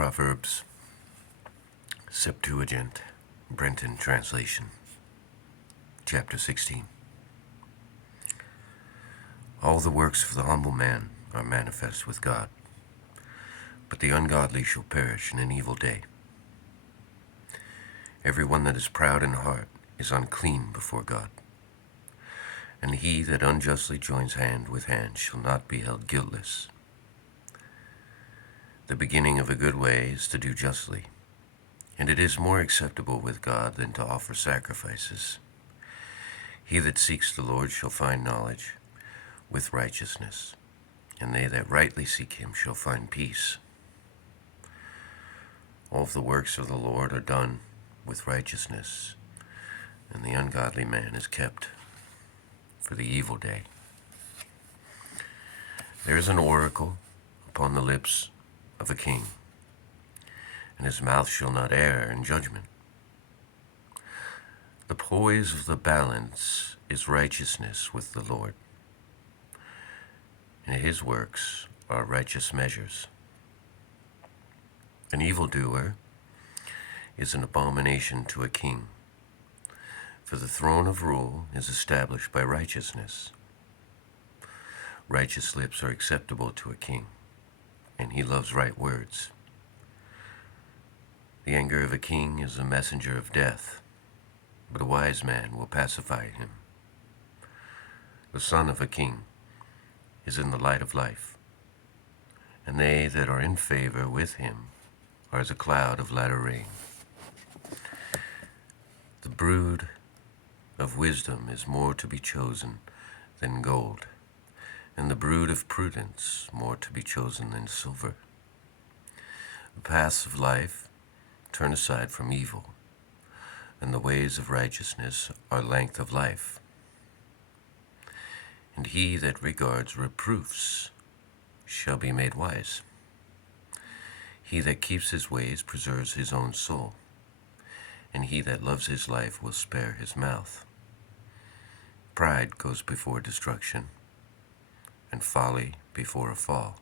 Proverbs, Septuagint, Brenton translation, chapter 16. All the works of the humble man are manifest with God, but the ungodly shall perish in an evil day. Every one that is proud in heart is unclean before God, and he that unjustly joins hand with hand shall not be held guiltless. The beginning of a good way is to do justly, and it is more acceptable with God than to offer sacrifices. He that seeks the Lord shall find knowledge with righteousness, and they that rightly seek him shall find peace. All of the works of the Lord are done with righteousness, and the ungodly man is kept for the evil day. There is an oracle upon the lips of a king, and his mouth shall not err in judgment. The poise of the balance is righteousness with the Lord, and his works are righteous measures. An evildoer is an abomination to a king, for the throne of rule is established by righteousness. Righteous lips are acceptable to a king, and he loves right words. The anger of a king is a messenger of death, but a wise man will pacify him. The son of a king is in the light of life, and they that are in favor with him are as a cloud of latter rain. The brood of wisdom is more to be chosen than gold, and the brood of prudence more to be chosen than silver. The paths of life turn aside from evil, and the ways of righteousness are length of life. And he that regards reproofs shall be made wise. He that keeps his ways preserves his own soul, and he that loves his life will spare his mouth. Pride goes before destruction, and folly before a fall.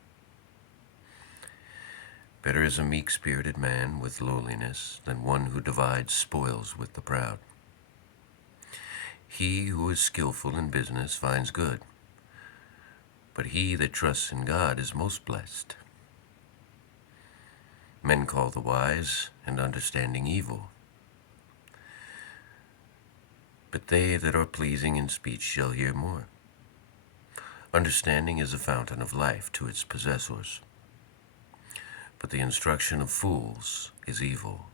Better is a meek-spirited man with lowliness than one who divides spoils with the proud. He who is skillful in business finds good, but he that trusts in God is most blessed. Men call the wise and understanding evil, but they that are pleasing in speech shall hear more. Understanding is a fountain of life to its possessors, but the instruction of fools is evil.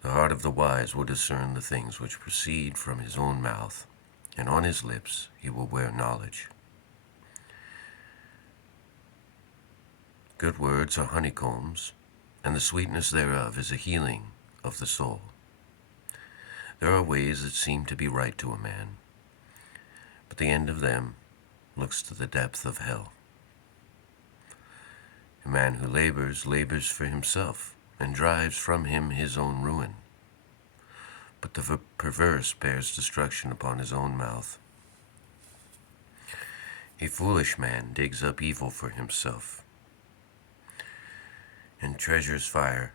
The heart of the wise will discern the things which proceed from his own mouth, and on his lips he will wear knowledge. Good words are honeycombs, and the sweetness thereof is a healing of the soul. There are ways that seem to be right to a man, but the end of them looks to the depth of hell. A man who labors for himself, and drives from him his own ruin. But the perverse bears destruction upon his own mouth. A foolish man digs up evil for himself, and treasures fire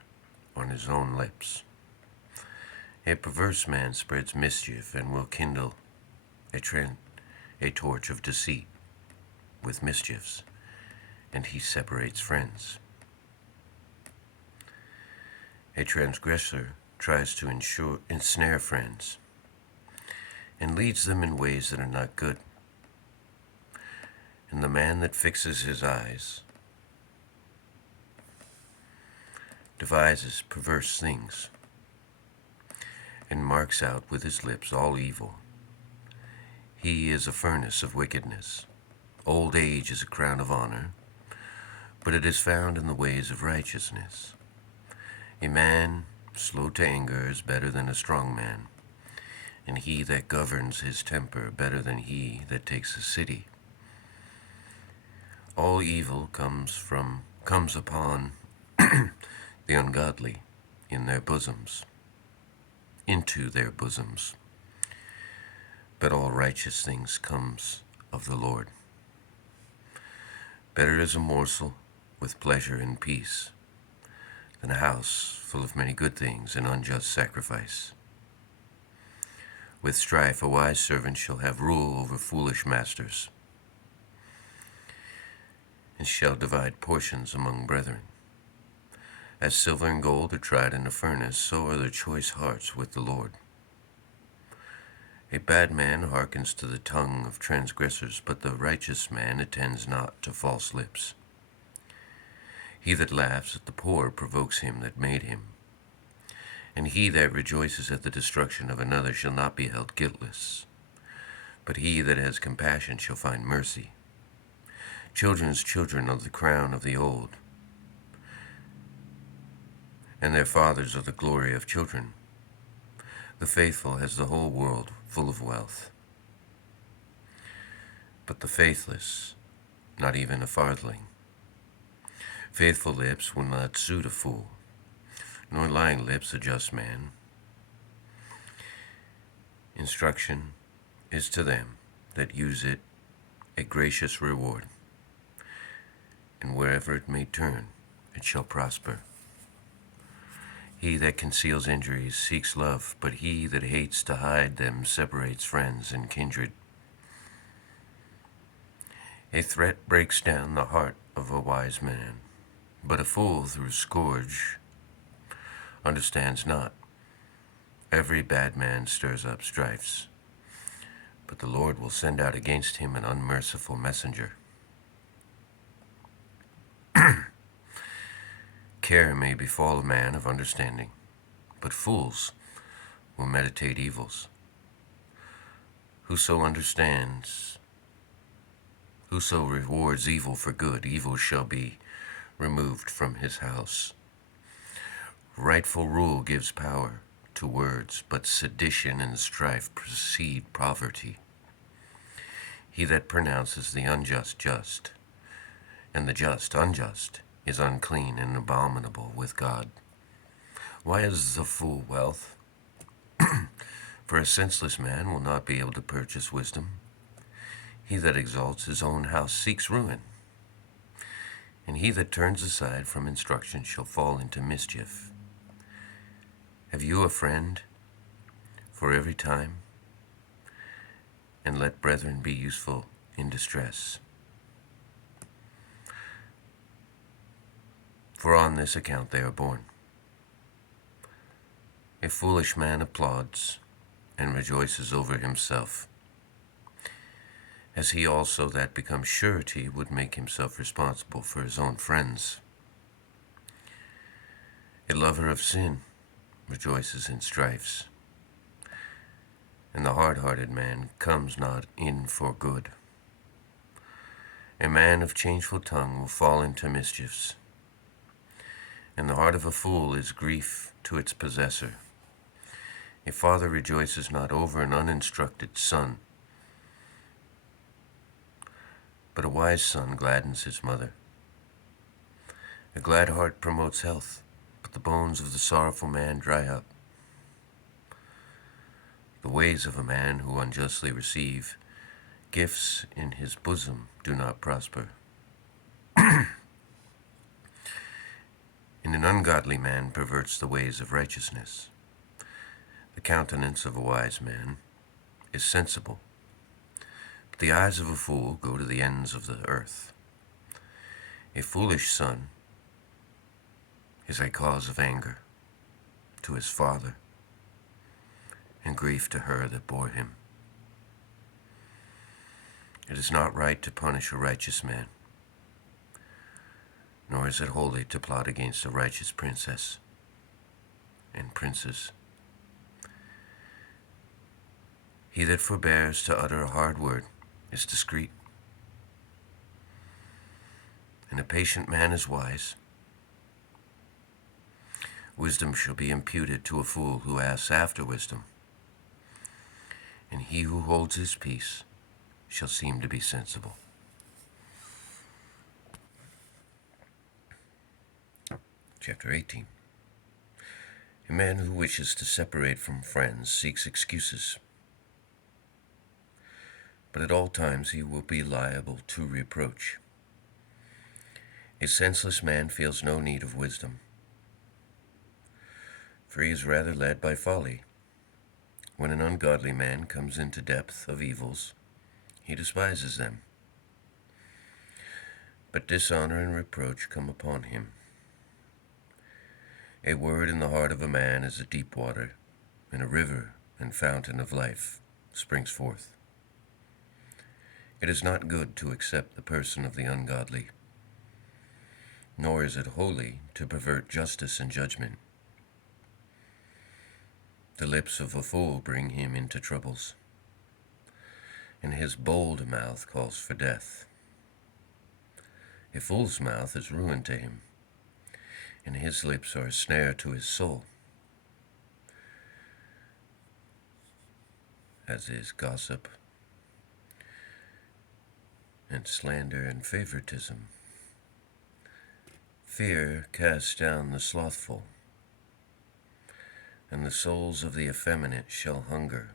on his own lips. A perverse man spreads mischief, and will kindle a torch of deceit with mischiefs, and he separates friends. A transgressor tries to ensnare friends, and leads them in ways that are not good. And the man that fixes his eyes devises perverse things, and marks out with his lips all evil. He is a furnace of wickedness. Old age is a crown of honor, but it is found in the ways of righteousness. A man slow to anger is better than a strong man, and he that governs his temper better than he that takes a city. All evil comes upon the ungodly into their bosoms, but all righteous things comes of the Lord. Better is a morsel with pleasure and peace than a house full of many good things and unjust sacrifice. With strife a wise servant shall have rule over foolish masters, and shall divide portions among brethren. As silver and gold are tried in a furnace, so are the choice hearts with the Lord. A bad man hearkens to the tongue of transgressors, but the righteous man attends not to false lips. He that laughs at the poor provokes him that made him, and he that rejoices at the destruction of another shall not be held guiltless. But he that has compassion shall find mercy. Children's children are the crown of the old, and their fathers are the glory of children. The faithful has the whole world full of wealth, but the faithless not even a farthing. Faithful lips will not suit a fool, nor lying lips a just man. Instruction is to them that use it a gracious reward, and wherever it may turn, it shall prosper. He that conceals injuries seeks love, but he that hates to hide them separates friends and kindred. A threat breaks down the heart of a wise man, but a fool through scourge understands not. Every bad man stirs up strifes, but the Lord will send out against him an unmerciful messenger. Care may befall a man of understanding, but fools will meditate evils. Whoso rewards evil for good, evil shall be removed from his house. Rightful rule gives power to words, but sedition and strife precede poverty. He that pronounces the unjust just, and the just unjust, is unclean and abominable with God. Why is the fool wealth? For a senseless man will not be able to purchase wisdom. He that exalts his own house seeks ruin, and he that turns aside from instruction shall fall into mischief. Have you a friend for every time? And let brethren be useful in distress. For on this account they are born. A foolish man applauds and rejoices over himself, as he also that becomes surety would make himself responsible for his own friends. A lover of sin rejoices in strifes, and the hard-hearted man comes not in for good. A man of changeful tongue will fall into mischiefs, and the heart of a fool is grief to its possessor. A father rejoices not over an uninstructed son, but a wise son gladdens his mother. A glad heart promotes health, but the bones of the sorrowful man dry up. The ways of a man who unjustly receive gifts in his bosom do not prosper. And an ungodly man perverts the ways of righteousness. The countenance of a wise man is sensible, but the eyes of a fool go to the ends of the earth. A foolish son is a cause of anger to his father, and grief to her that bore him. It is not right to punish a righteous man, nor is it holy to plot against a righteous princess and princes. He that forbears to utter a hard word is discreet, and a patient man is wise. Wisdom shall be imputed to a fool who asks after wisdom, and he who holds his peace shall seem to be sensible. Chapter 18. A man who wishes to separate from friends seeks excuses, but at all times he will be liable to reproach. A senseless man feels no need of wisdom, for he is rather led by folly. When an ungodly man comes into depth of evils, he despises them. But dishonor and reproach come upon him. A word in the heart of a man is a deep water, and a river and fountain of life springs forth. It is not good to accept the person of the ungodly, nor is it holy to pervert justice and judgment. The lips of a fool bring him into troubles, and his bold mouth calls for death. A fool's mouth is ruin to him, and his lips are a snare to his soul, as is gossip and slander and favoritism. Fear casts down the slothful, and the souls of the effeminate shall hunger.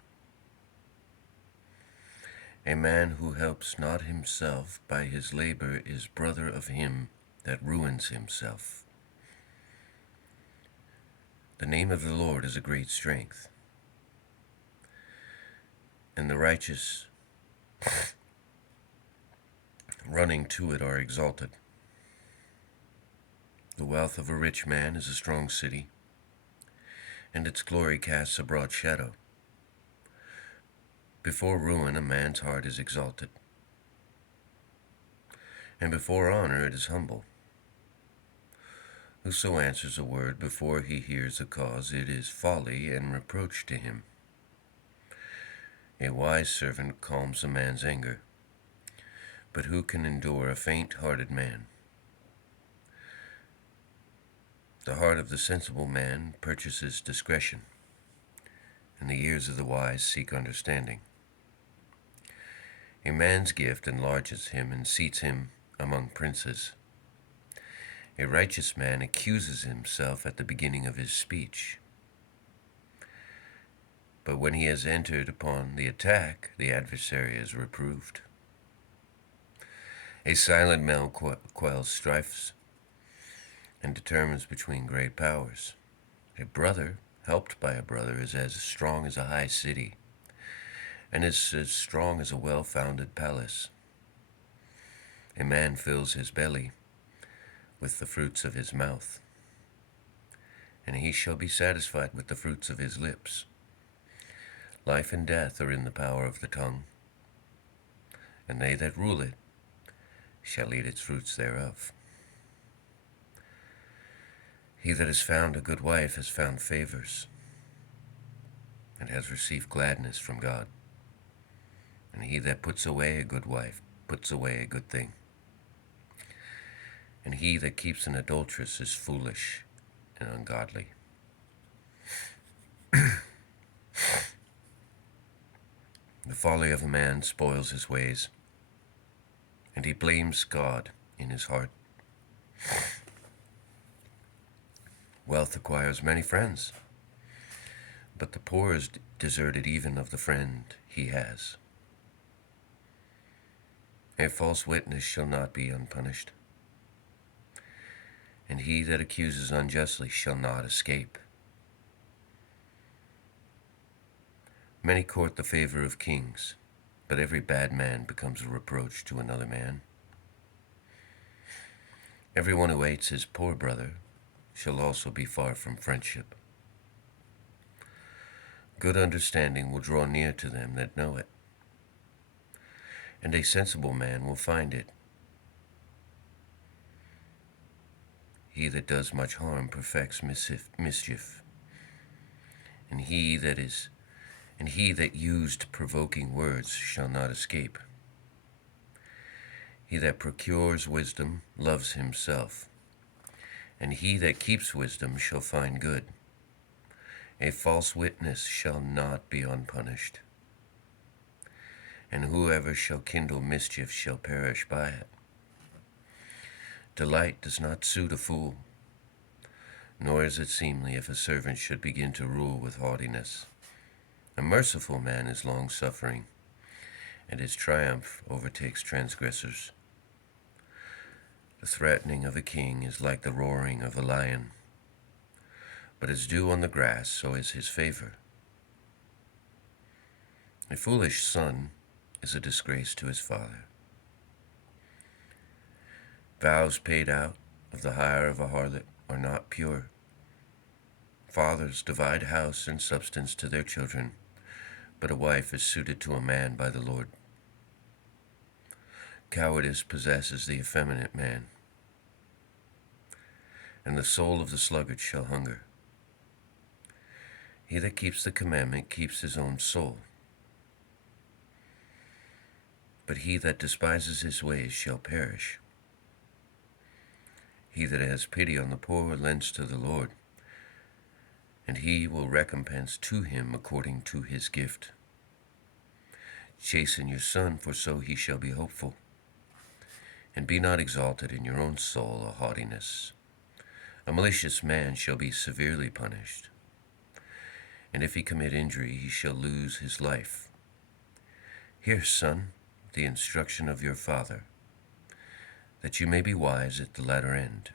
A man who helps not himself by his labor is brother of him that ruins himself. The name of the Lord is a great strength, and the righteous running to it are exalted. The wealth of a rich man is a strong city, and its glory casts a broad shadow. Before ruin a man's heart is exalted, and before honor it is humble. Whoso answers a word before he hears a cause, it is folly and reproach to him. A wise servant calms a man's anger, but who can endure a faint-hearted man? The heart of the sensible man purchases discretion, and the ears of the wise seek understanding. A man's gift enlarges him and seats him among princes. A righteous man accuses himself at the beginning of his speech, but when he has entered upon the attack, the adversary is reproved. A silent man quells strifes and determines between great powers. A brother helped by a brother is as strong as a high city, and is as strong as a well-founded palace. A man fills his belly with the fruits of his mouth, and he shall be satisfied with the fruits of his lips. Life and death are in the power of the tongue, and they that rule it shall eat its fruits thereof. He that has found a good wife has found favors, and has received gladness from God. And he that puts away a good wife puts away a good thing. And he that keeps an adulteress is foolish and ungodly. The folly of a man spoils his ways, and he blames God in his heart. Wealth acquires many friends, but the poor is deserted even of the friend he has. A false witness shall not be unpunished, and he that accuses unjustly shall not escape. Many court the favor of kings, but every bad man becomes a reproach to another man. Everyone who hates his poor brother shall also be far from friendship. Good understanding will draw near to them that know it, and a sensible man will find it. He that does much harm perfects mischief, and he that used provoking words shall not escape. He that procures wisdom loves himself, and he that keeps wisdom shall find good. A false witness shall not be unpunished, and whoever shall kindle mischief shall perish by it. Delight does not suit a fool, nor is it seemly if a servant should begin to rule with haughtiness. A merciful man is long-suffering, and his triumph overtakes transgressors. The threatening of a king is like the roaring of a lion, but as dew on the grass, so is his favor. A foolish son is a disgrace to his father. Vows paid out of the hire of a harlot are not pure. Fathers divide house and substance to their children, but a wife is suited to a man by the Lord. Cowardice possesses the effeminate man, and the soul of the sluggard shall hunger. He that keeps the commandment keeps his own soul, but he that despises his ways shall perish. He that has pity on the poor lends to the Lord, and he will recompense to him according to his gift. Chasten your son, for so he shall be hopeful. And be not exalted in your own soul a haughtiness. A malicious man shall be severely punished, and if he commit injury, he shall lose his life. Hear, son, the instruction of your father, that you may be wise at the latter end.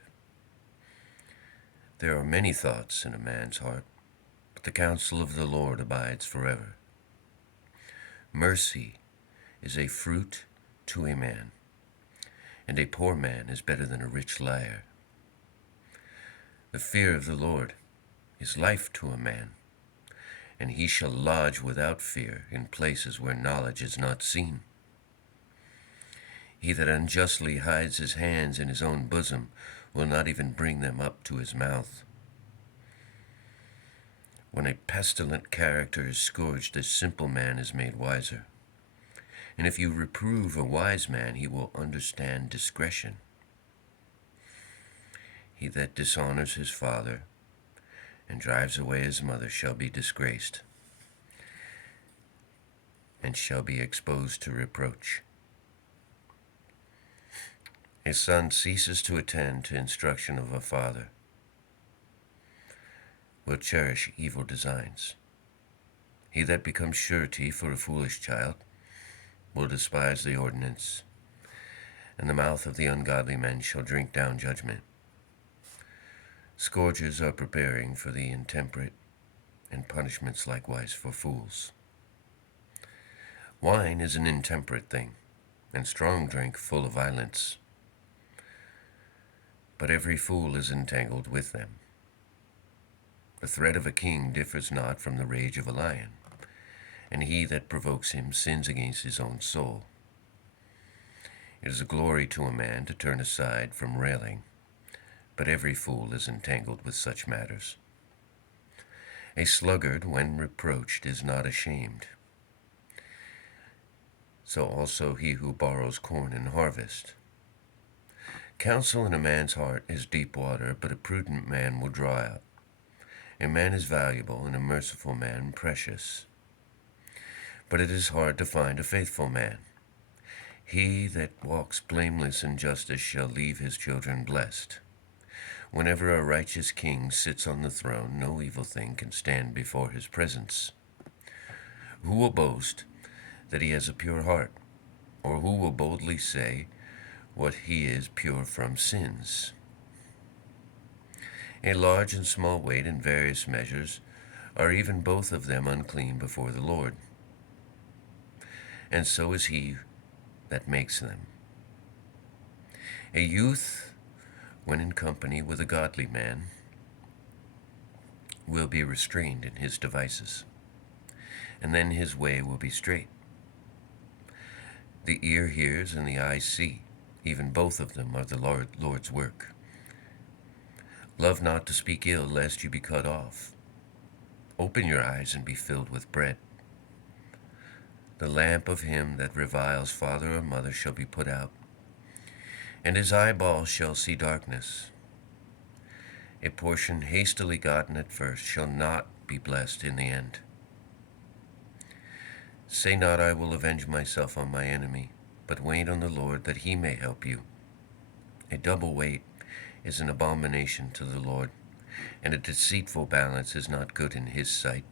There are many thoughts in a man's heart, but the counsel of the Lord abides forever. Mercy is a fruit to a man, and a poor man is better than a rich liar. The fear of the Lord is life to a man, and he shall lodge without fear in places where knowledge is not seen. He that unjustly hides his hands in his own bosom will not even bring them up to his mouth. When a pestilent character is scourged, a simple man is made wiser. And if you reprove a wise man, he will understand discretion. He that dishonors his father and drives away his mother shall be disgraced, and shall be exposed to reproach. A son ceases to attend to instruction of a father, will cherish evil designs. He that becomes surety for a foolish child will despise the ordinance, and the mouth of the ungodly man shall drink down judgment. Scourges are preparing for the intemperate, and punishments likewise for fools. Wine is an intemperate thing, and strong drink full of violence. But every fool is entangled with them. The threat of a king differs not from the rage of a lion, and he that provokes him sins against his own soul. It is a glory to a man to turn aside from railing, but every fool is entangled with such matters. A sluggard, when reproached, is not ashamed. So also he who borrows corn in harvest. Counsel in a man's heart is deep water, but a prudent man will draw out. A man is valuable, and a merciful man precious. But it is hard to find a faithful man. He that walks blameless in justice shall leave his children blessed. Whenever a righteous king sits on the throne, no evil thing can stand before his presence. Who will boast that he has a pure heart? Or who will boldly say what he is pure from sins? A large and small weight in various measures are even both of them unclean before the Lord. And so is he that makes them. A youth, when in company with a godly man, will be restrained in his devices, and then his way will be straight. The ear hears and the eye see, even both of them are the Lord's work. Love not to speak ill, lest you be cut off. Open your eyes and be filled with bread. The lamp of him that reviles father or mother shall be put out, and his eyeball shall see darkness. A portion hastily gotten at first shall not be blessed in the end. Say not, I will avenge myself on my enemy, but wait on the Lord, that he may help you. A double weight is an abomination to the Lord, and a deceitful balance is not good in his sight.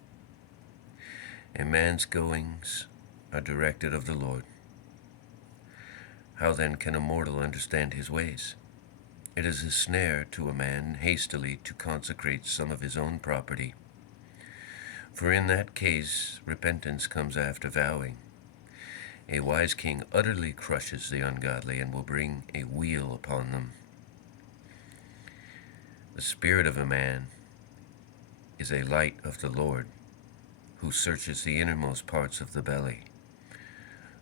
A man's goings are directed of the Lord. How then can a mortal understand his ways? It is a snare to a man hastily to consecrate some of his own property, for in that case repentance comes after vowing. A wise king utterly crushes the ungodly and will bring a weal upon them. The spirit of a man is a light of the Lord, who searches the innermost parts of the belly.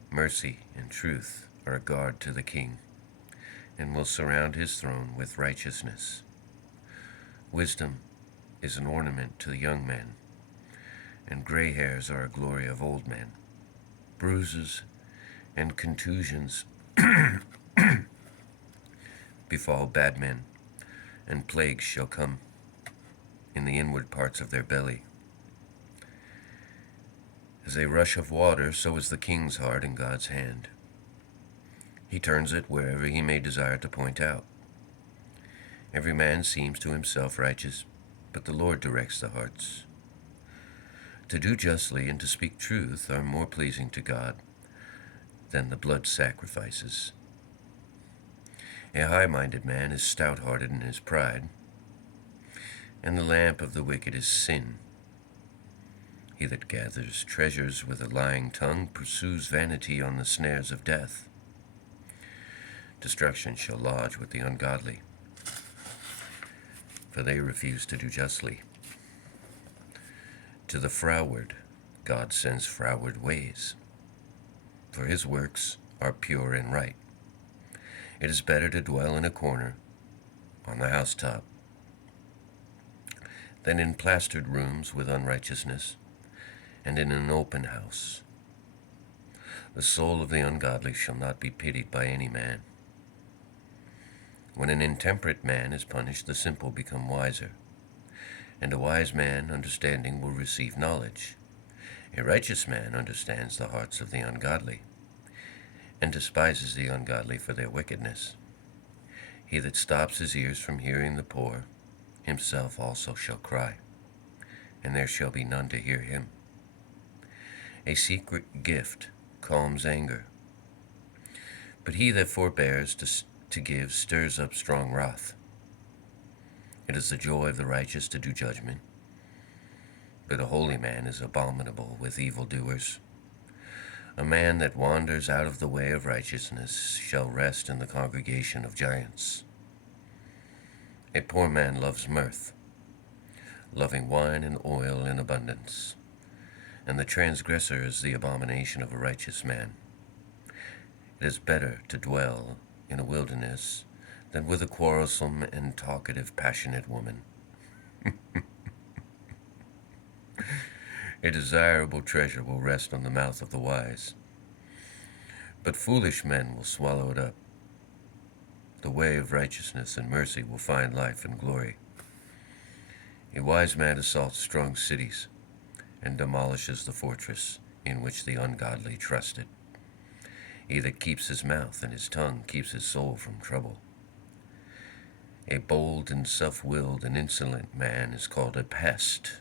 Mercy and truth are a guard to the king, and will surround his throne with righteousness. Wisdom is an ornament to the young men, and gray hairs are a glory of old men. Bruises and contusions befall bad men, and plagues shall come in the inward parts of their belly. As a rush of water, so is the king's heart in God's hand. He turns it wherever he may desire to point out. Every man seems to himself righteous, but the Lord directs the hearts. To do justly and to speak truth are more pleasing to God than the blood sacrifices. A high-minded man is stout-hearted in his pride, and the lamp of the wicked is sin. He that gathers treasures with a lying tongue pursues vanity on the snares of death. Destruction shall lodge with the ungodly, for they refuse to do justly. To the froward, God sends froward ways, for his works are pure and right. It is better to dwell in a corner on the housetop than in plastered rooms with unrighteousness, and in an open house. The soul of the ungodly shall not be pitied by any man. When an intemperate man is punished, the simple become wiser, and a wise man understanding will receive knowledge. A righteous man understands the hearts of the ungodly, and despises the ungodly for their wickedness. He that stops his ears from hearing the poor, himself also shall cry, and there shall be none to hear him. A secret gift calms anger, but he that forbears to give stirs up strong wrath. It is the joy of the righteous to do judgment, but a holy man is abominable with evildoers. A man that wanders out of the way of righteousness shall rest in the congregation of giants. A poor man loves mirth, loving wine and oil in abundance, and the transgressor is the abomination of a righteous man. It is better to dwell in a wilderness than with a quarrelsome and talkative, passionate woman. A desirable treasure will rest on the mouth of the wise, but foolish men will swallow it up. The way of righteousness and mercy will find life and glory. A wise man assaults strong cities and demolishes the fortress in which the ungodly trusted. He that keeps his mouth and his tongue keeps his soul from trouble. A bold and self-willed and insolent man is called a pest,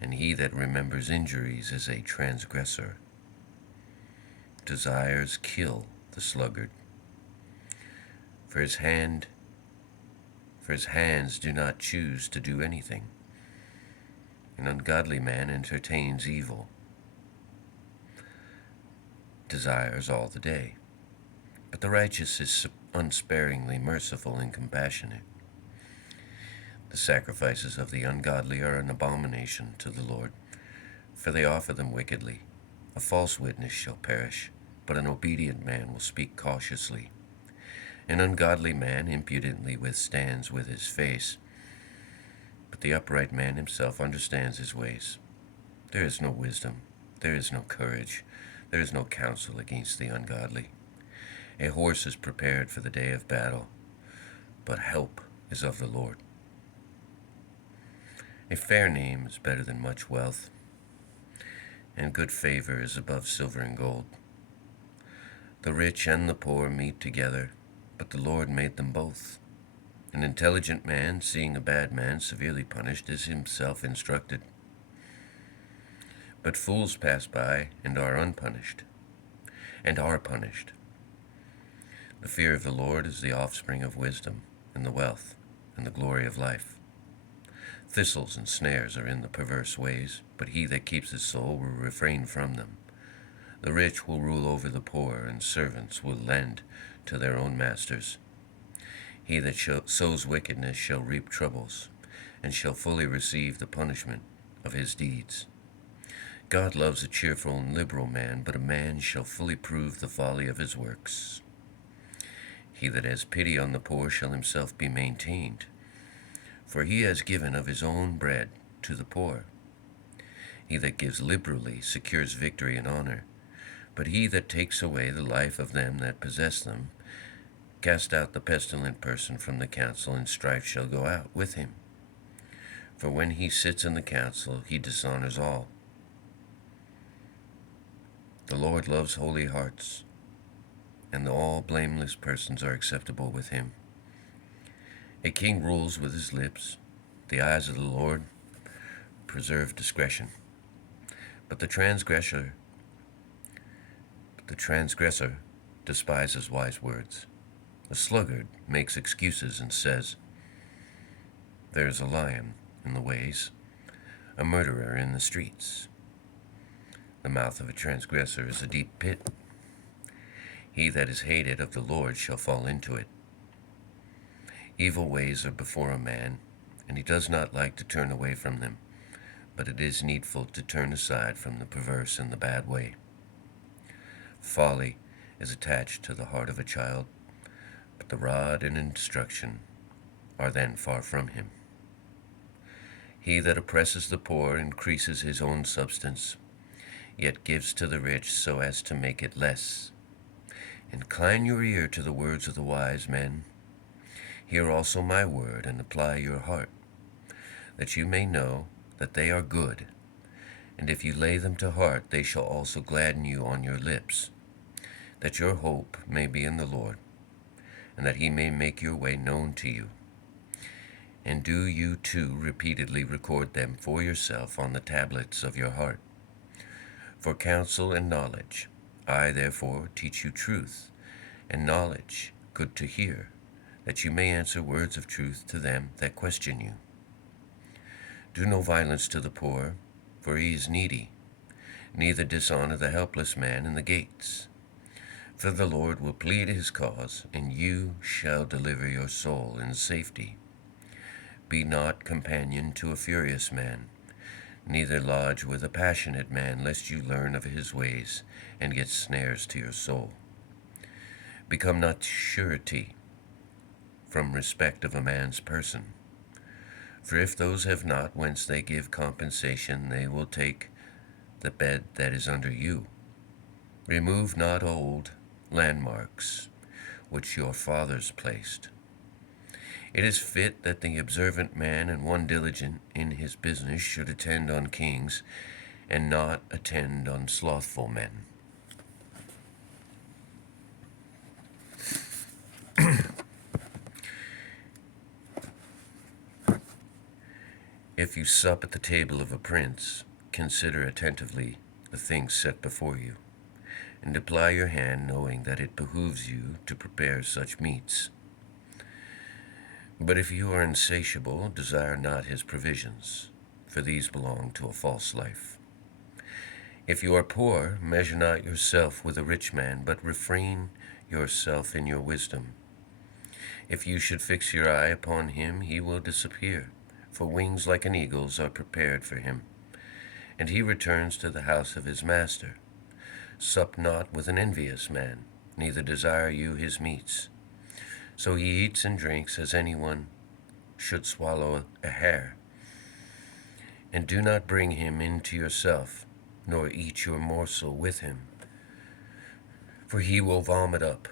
and he that remembers injuries is a transgressor. Desires kill the sluggard, for his hands do not choose to do anything. An ungodly man entertains evil, desires all the day, but the righteous is unsparingly merciful and compassionate. The sacrifices of the ungodly are an abomination to the Lord, for they offer them wickedly. A false witness shall perish, but an obedient man will speak cautiously. An ungodly man impudently withstands with his face, but the upright man himself understands his ways. There is no wisdom, there is no courage, there is no counsel against the ungodly. A horse is prepared for the day of battle, but help is of the Lord. A fair name is better than much wealth, and good favor is above silver and gold. The rich and the poor meet together, but the Lord made them both. An intelligent man, seeing a bad man severely punished, is himself instructed. But fools pass by and are punished. The fear of the Lord is the offspring of wisdom, and the wealth, and the glory of life. Thistles and snares are in the perverse ways, but he that keeps his soul will refrain from them. The rich will rule over the poor, and servants will lend to their own masters. He that sows wickedness shall reap troubles, and shall fully receive the punishment of his deeds. God loves a cheerful and liberal man, but a man shall fully prove the folly of his works. He that has pity on the poor shall himself be maintained, for he has given of his own bread to the poor. He that gives liberally secures victory and honor, but he that takes away the life of them that possess them, cast out the pestilent person from the council, and strife shall go out with him. For when he sits in the council, he dishonors all. The Lord loves holy hearts, and all blameless persons are acceptable with him. A king rules with his lips. The eyes of the Lord preserve discretion. But the transgressor despises wise words. The sluggard makes excuses and says, "There is a lion in the ways, a murderer in the streets." The mouth of a transgressor is a deep pit. He that is hated of the Lord shall fall into it. Evil ways are before a man, and he does not like to turn away from them, but it is needful to turn aside from the perverse and the bad way. Folly is attached to the heart of a child, but the rod and instruction are then far from him. He that oppresses the poor increases his own substance, yet gives to the rich so as to make it less. Incline your ear to the words of the wise men. Hear also my word, and apply your heart, that you may know that they are good, and if you lay them to heart, they shall also gladden you on your lips, that your hope may be in the Lord, and that he may make your way known to you. And do you too repeatedly record them for yourself on the tablets of your heart. For counsel and knowledge, I therefore teach you truth, and knowledge good to hear, that you may answer words of truth to them that question you. Do no violence to the poor, for he is needy, neither dishonor the helpless man in the gates. For the Lord will plead his cause, and you shall deliver your soul in safety. Be not companion to a furious man, neither lodge with a passionate man, lest you learn of his ways, and get snares to your soul. Become not surety from respect of a man's person. For if those have not whence they give compensation, they will take the bed that is under you. Remove not old landmarks, which your fathers placed. It is fit that the observant man and one diligent in his business should attend on kings, and not attend on slothful men. If you sup at the table of a prince, consider attentively the things set before you, and apply your hand, knowing that it behooves you to prepare such meats. But if you are insatiable, desire not his provisions, for these belong to a false life. If you are poor, measure not yourself with a rich man, but refrain yourself in your wisdom. If you should fix your eye upon him, he will disappear, for wings like an eagle's are prepared for him, and he returns to the house of his master. Sup not with an envious man, neither desire you his meats. So he eats and drinks as anyone should swallow a hare. And do not bring him into yourself, nor eat your morsel with him, for he will vomit up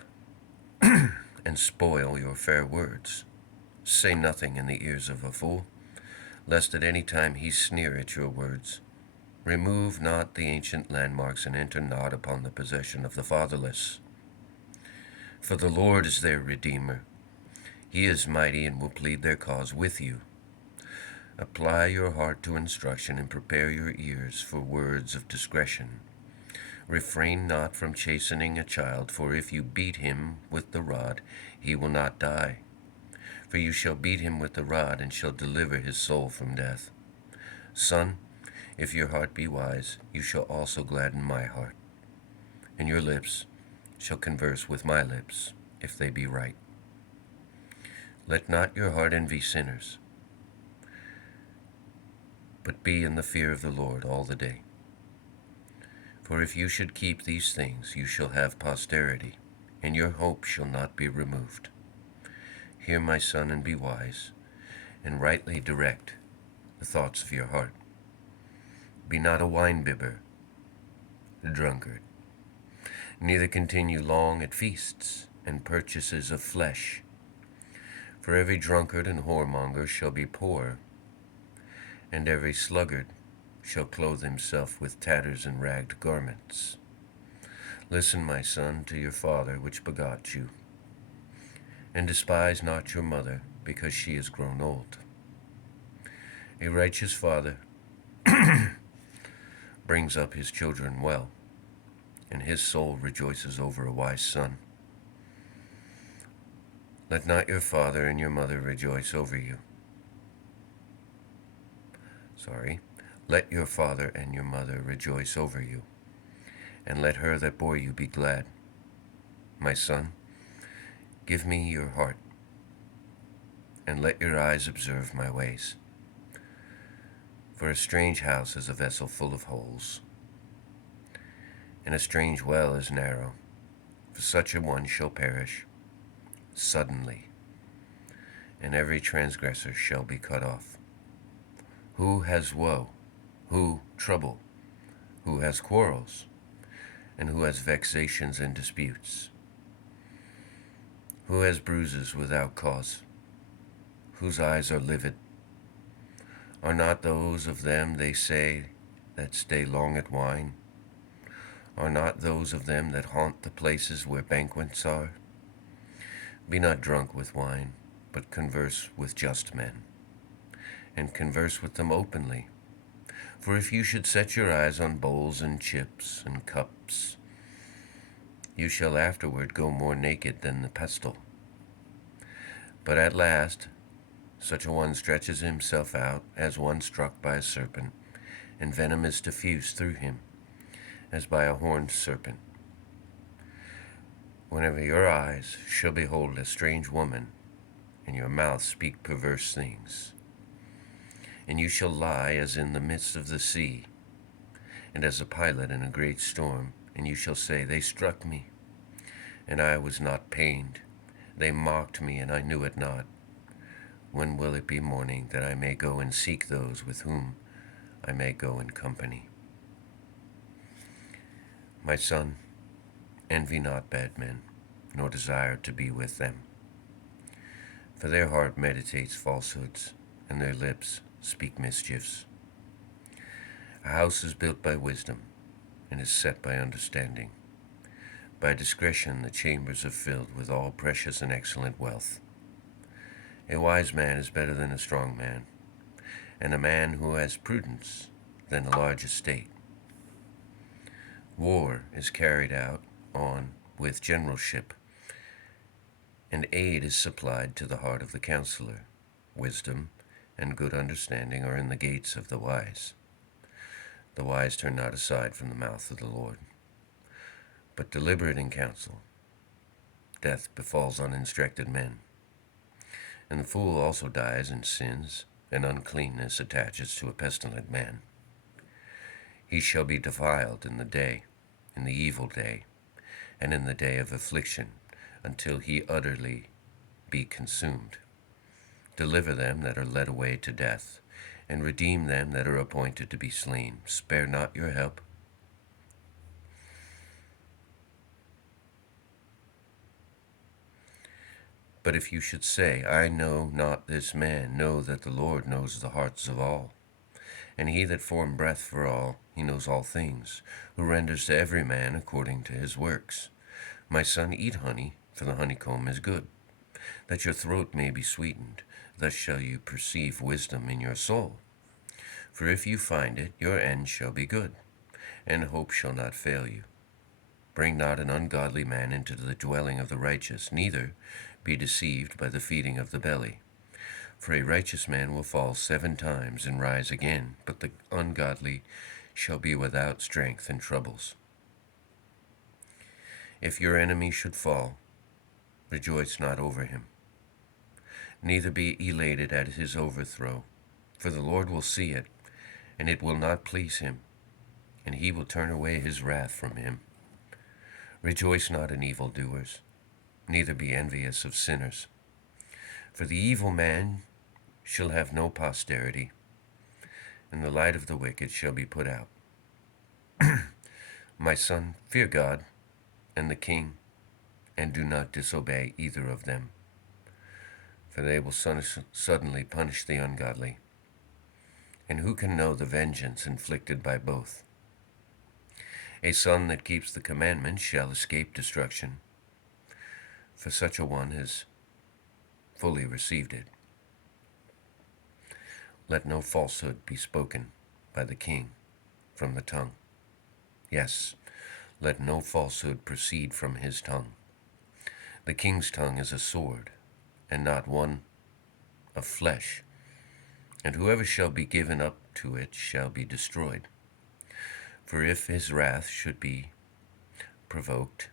and spoil your fair words. Say nothing in the ears of a fool, lest at any time he sneer at your words. Remove not the ancient landmarks, and enter not upon the possession of the fatherless. For the Lord is their Redeemer. He is mighty and will plead their cause with you. Apply your heart to instruction, and prepare your ears for words of discretion. Refrain not from chastening a child, for if you beat him with the rod, he will not die. For you shall beat him with the rod, and shall deliver his soul from death. Son, if your heart be wise, you shall also gladden my heart, and your lips shall converse with my lips, if they be right. Let not your heart envy sinners, but be in the fear of the Lord all the day. For if you should keep these things, you shall have posterity, and your hope shall not be removed. Hear, my son, and be wise, and rightly direct the thoughts of your heart. Be not a winebibber, a drunkard, neither continue long at feasts and purchases of flesh. For every drunkard and whoremonger shall be poor, and every sluggard shall clothe himself with tatters and ragged garments. Listen, my son, to your father which begot you, and despise not your mother, because she is grown old. A righteous father brings up his children well, and his soul rejoices over a wise son. Let not your father and your mother rejoice over you. Let your father and your mother rejoice over you, and let her that bore you be glad. My son, give me your heart, and let your eyes observe my ways. For a strange house is a vessel full of holes, and a strange well is narrow, for such a one shall perish suddenly, and every transgressor shall be cut off. Who has woe? Who trouble? Who has quarrels? And who has vexations and disputes? Who has bruises without cause? Whose eyes are livid? Are not those of them, they say, that stay long at wine? Are not those of them that haunt the places where banquets are? Be not drunk with wine, but converse with just men, and converse with them openly. For if you should set your eyes on bowls and chips and cups, you shall afterward go more naked than the pestle. But at last such a one stretches himself out as one struck by a serpent, and venom is diffused through him, as by a horned serpent. Whenever your eyes shall behold a strange woman, and your mouth speak perverse things, and you shall lie as in the midst of the sea, and as a pilot in a great storm, and you shall say, They struck me, and I was not pained. They mocked me, and I knew it not. When will it be morning, that I may go and seek those with whom I may go in company? My son, envy not bad men, nor desire to be with them. For their heart meditates falsehoods, and their lips speak mischiefs. A house is built by wisdom, and is set by understanding. By discretion the chambers are filled with all precious and excellent wealth. A wise man is better than a strong man, and a man who has prudence than a large estate. War is carried on with generalship, and aid is supplied to the heart of the counselor. Wisdom and good understanding are in the gates of the wise. The wise turn not aside from the mouth of the Lord, but deliberate in counsel. Death befalls uninstructed men, and the fool also dies in sins, and uncleanness attaches to a pestilent man. He shall be defiled in the day, in the evil day, and in the day of affliction, until he utterly be consumed. Deliver them that are led away to death, and redeem them that are appointed to be slain. Spare not your help. But if you should say, I know not this man, know that the Lord knows the hearts of all. And he that formed breath for all, he knows all things, who renders to every man according to his works. My son, eat honey, for the honeycomb is good, that your throat may be sweetened. Thus shall you perceive wisdom in your soul. For if you find it, your end shall be good, and hope shall not fail you. Bring not an ungodly man into the dwelling of the righteous, neither be deceived by the feeding of the belly. For a righteous man will fall 7 times and rise again, but the ungodly shall be without strength in troubles. If your enemy should fall, rejoice not over him, neither be elated at his overthrow, for the Lord will see it, and it will not please him, and he will turn away his wrath from him. Rejoice not in evildoers, neither be envious of sinners. For the evil man shall have no posterity, and the light of the wicked shall be put out. My son, fear God and the king, and do not disobey either of them, for they will suddenly punish the ungodly. And who can know the vengeance inflicted by both? A son that keeps the commandments shall escape destruction, for such a one has fully received it. Let no falsehood be spoken by the king from the tongue. Yes, let no falsehood proceed from his tongue. The king's tongue is a sword, and not one of flesh, and whoever shall be given up to it shall be destroyed. For if his wrath should be provoked,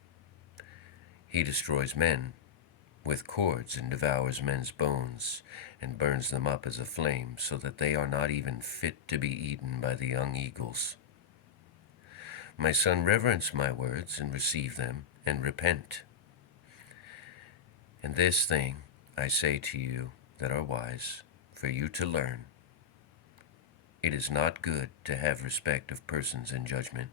he destroys men with cords and devours men's bones and burns them up as a flame, so that they are not even fit to be eaten by the young eagles. My son, reverence my words and receive them and repent. And this thing I say to you that are wise, for you to learn. It is not good to have respect of persons in judgment.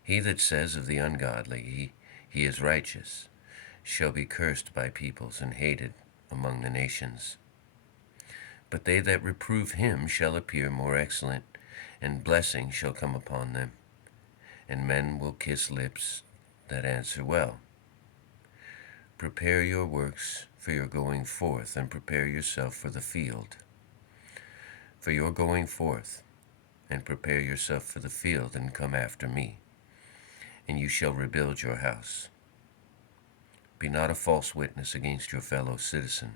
He that says of the ungodly, he is righteous, shall be cursed by peoples and hated among the nations. But they that reprove him shall appear more excellent, and blessing shall come upon them, and men will kiss lips that answer well. Prepare your works for your going forth, and prepare yourself for the field. For your going forth, and prepare yourself for the field, and come after me, and you shall rebuild your house. Be not a false witness against your fellow citizen,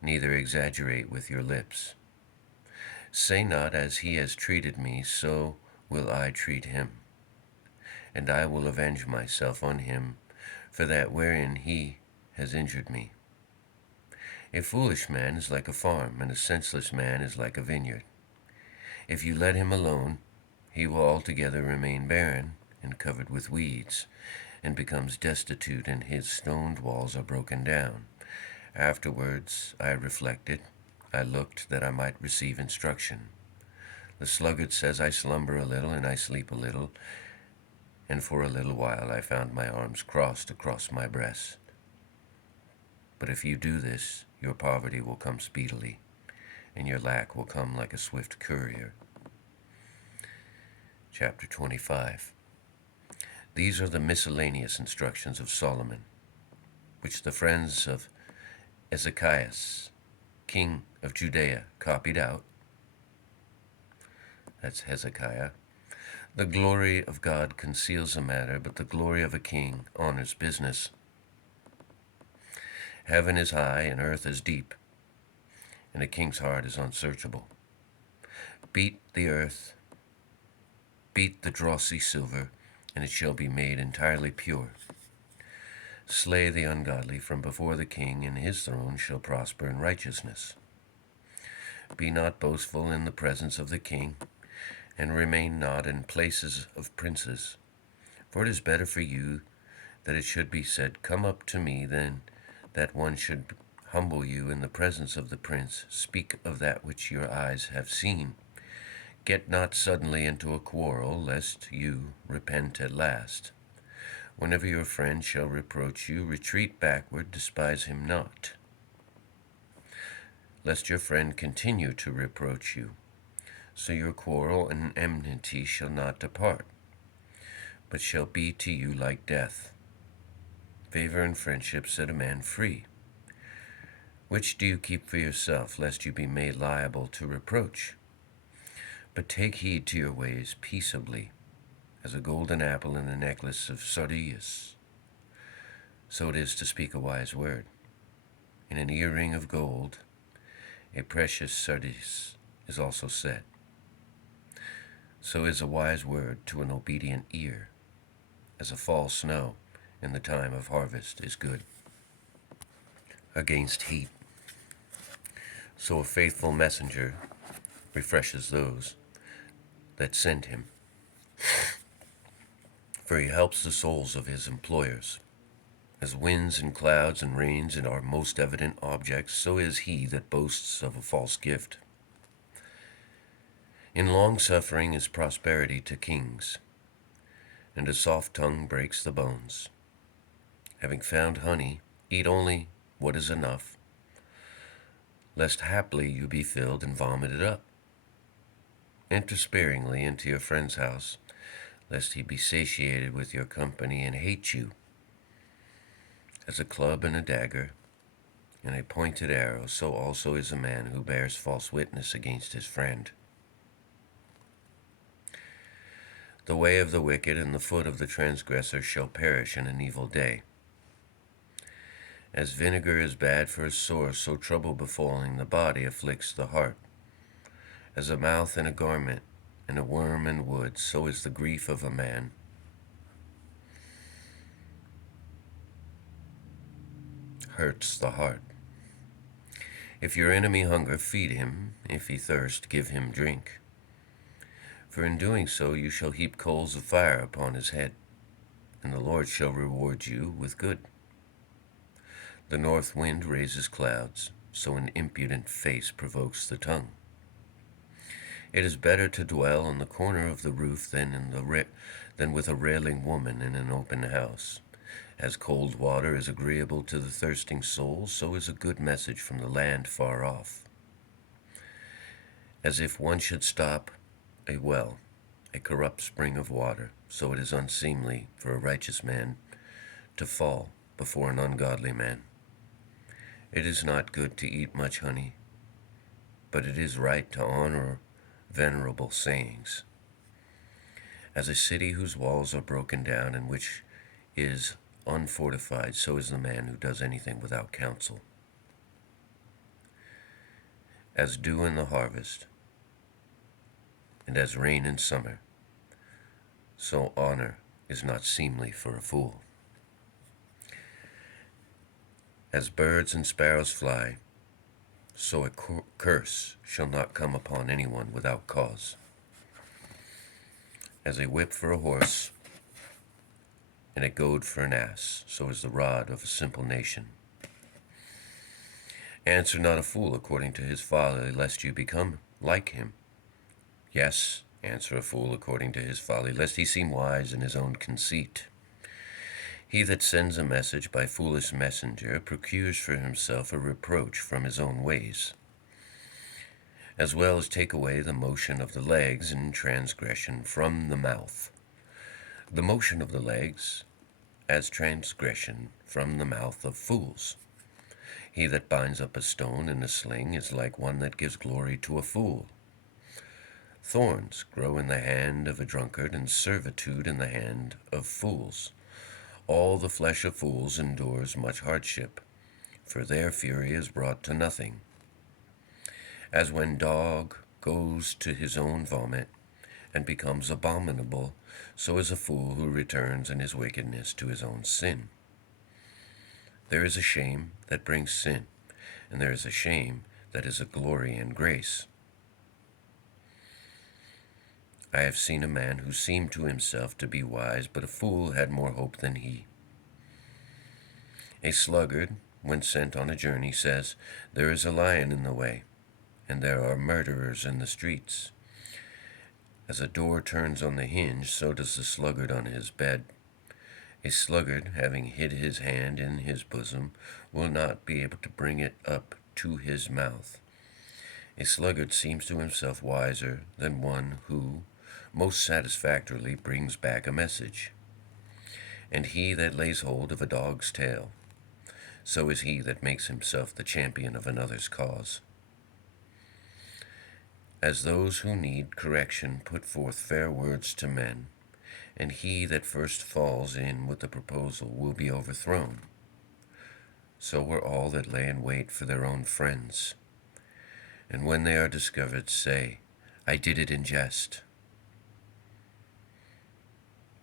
neither exaggerate with your lips. Say not, as he has treated me, so will I treat him, and I will avenge myself on him for that wherein he has injured me. A foolish man is like a farm, and a senseless man is like a vineyard. If you let him alone, he will altogether remain barren and covered with weeds, and becomes destitute, and his stoned walls are broken down. Afterwards I reflected, I looked that I might receive instruction. The sluggard says, I slumber a little, and I sleep a little, and for a little while I found my arms crossed across my breast. But if you do this, your poverty will come speedily, and your lack will come like a swift courier. Chapter 25. These are the miscellaneous instructions of Solomon, which the friends of Ezekias, king of Judea, copied out. That's Hezekiah. The glory of God conceals a matter, but the glory of a king honors business. Heaven is high and earth is deep, and a king's heart is unsearchable. Beat the earth, beat the drossy silver, and it shall be made entirely pure. Slay the ungodly from before the king, and his throne shall prosper in righteousness. Be not boastful in the presence of the king, and remain not in places of princes. For it is better for you that it should be said, Come up to me, than that one should humble you in the presence of the prince. Speak of that which your eyes have seen. Get not suddenly into a quarrel, lest you repent at last. Whenever your friend shall reproach you, retreat backward, despise him not, lest your friend continue to reproach you. So your quarrel and enmity shall not depart, but shall be to you like death. Favor and friendship set a man free. Which do you keep for yourself, lest you be made liable to reproach? But take heed to your ways peaceably, as a golden apple in a necklace of sardius. So it is to speak a wise word. In an earring of gold, a precious sardis is also set. So is a wise word to an obedient ear, as a fall snow in the time of harvest is good against heat. So a faithful messenger refreshes those that send him, for he helps the souls of his employers. As winds and clouds and rains are most evident objects, so is he that boasts of a false gift. In long suffering is prosperity to kings, and a soft tongue breaks the bones. Having found honey, eat only what is enough, lest haply you be filled and vomited up. Enter sparingly into your friend's house, lest he be satiated with your company and hate you. As a club and a dagger and a pointed arrow, so also is a man who bears false witness against his friend. The way of the wicked and the foot of the transgressor shall perish in an evil day. As vinegar is bad for a sore, so trouble befalling the body afflicts the heart. As a mouth in a garment, and a worm in wood, so is the grief of a man. Hurts the heart. If your enemy hunger, feed him. If he thirst, give him drink. For in doing so you shall heap coals of fire upon his head, and the Lord shall reward you with good. The north wind raises clouds, so an impudent face provokes the tongue. It is better to dwell on the corner of the roof than with a railing woman in an open house. As cold water is agreeable to the thirsting soul, so is a good message from the land far off. As if one should stop a well, a corrupt spring of water, so it is unseemly for a righteous man to fall before an ungodly man. It is not good to eat much honey, but it is right to honor venerable sayings. As a city whose walls are broken down and which is unfortified, so is the man who does anything without counsel. As dew in the harvest, and as rain in summer, so honor is not seemly for a fool. As birds and sparrows fly, so a curse shall not come upon anyone without cause. As a whip for a horse, and a goad for an ass, so is the rod of a simple nation. Answer not a fool according to his folly, lest you become like him. Yes, answer a fool according to his folly, lest he seem wise in his own conceit. He that sends a message by foolish messenger procures for himself a reproach from his own ways, as well as take away the motion of the legs and transgression from the mouth. The motion of the legs as transgression from the mouth of fools. He that binds up a stone in a sling is like one that gives glory to a fool. Thorns grow in the hand of a drunkard, and servitude in the hand of fools. All the flesh of fools endures much hardship, for their fury is brought to nothing. As when dog goes to his own vomit and becomes abominable, so is a fool who returns in his wickedness to his own sin. There is a shame that brings sin, and there is a shame that is a glory and grace. I have seen a man who seemed to himself to be wise, but a fool had more hope than he. A sluggard, when sent on a journey, says, "There is a lion in the way, and there are murderers in the streets." As a door turns on the hinge, so does the sluggard on his bed. A sluggard, having hid his hand in his bosom, will not be able to bring it up to his mouth. A sluggard seems to himself wiser than one who most satisfactorily brings back a message. And he that lays hold of a dog's tail, so is he that makes himself the champion of another's cause. As those who need correction put forth fair words to men, and he that first falls in with the proposal will be overthrown. So were all that lay in wait for their own friends. And when they are discovered, say, I did it in jest.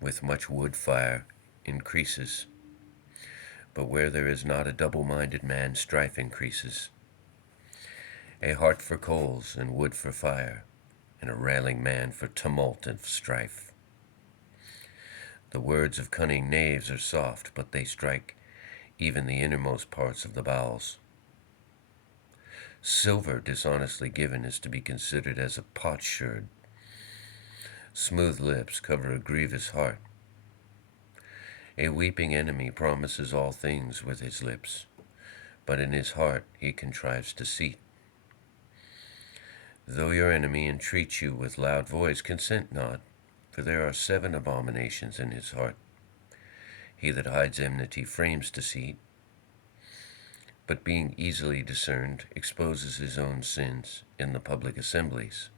With much wood fire increases, but where there is not a double-minded man, strife increases. A heart for coals and wood for fire, and a railing man for tumult and strife. The words of cunning knaves are soft, but they strike even the innermost parts of the bowels. Silver dishonestly given is to be considered as a potsherd. Smooth lips cover a grievous heart. A weeping enemy promises all things with his lips, but in his heart he contrives deceit. Though your enemy entreat you with loud voice, consent not, for there are 7 abominations in his heart. He that hides enmity frames deceit, but being easily discerned exposes his own sins in the public assemblies.